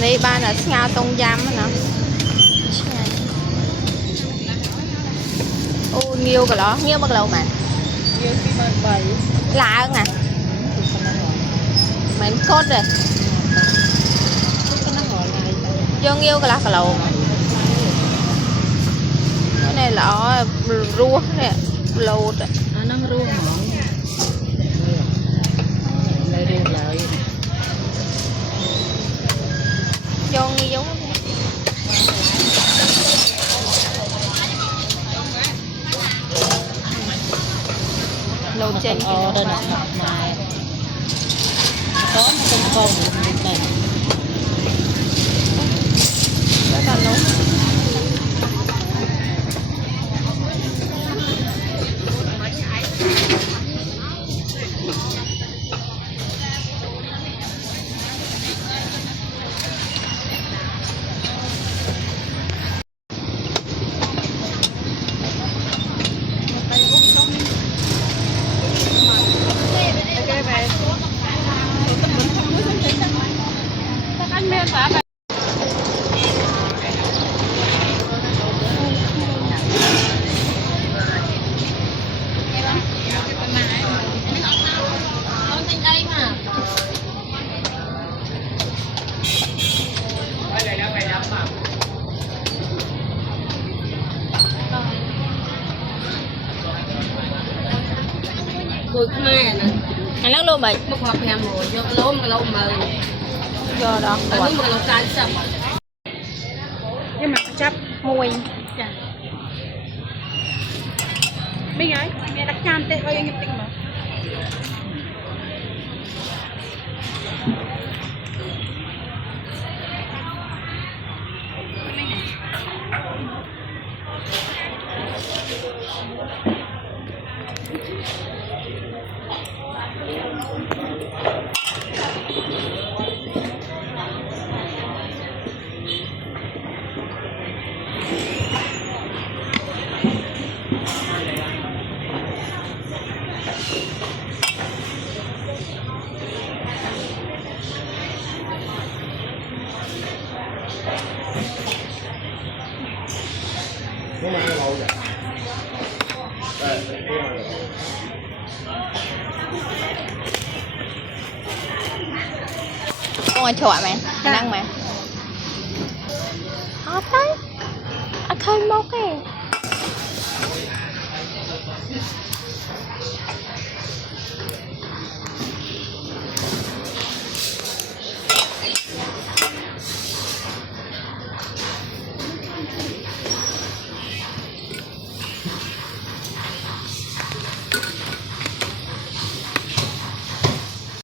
đây ba là ngao tông giam nè. Ô nghiêu cái đó, nghiêu bao lâu mà? Nghiêu khi mà 7 lạ hơn nè. Mình cốt rồi. Vô nghiêu cái lá cả lâu mà. Cái này là rua nè, lâu rồi. Nó rua mỏng. Lại rua lại. Vô nghiêu. Lâu trên đây là ngọc mài. Có một con này. Rất là nóng. Người Khmer nè. Anh lắc luôn mày. Một hộp hèm rồi, vô cái lỗ mờ. Vô đó. Ở đúng một lỗ cái sầm. Nhưng mà chấp mùi. Dạ. Mấy gái, nghe đặt chan tệ ơi anh em tinh mà. Con ăn chọi mày, ăn ăn mày. Hot đấy. Ăn khơi mốc ấy.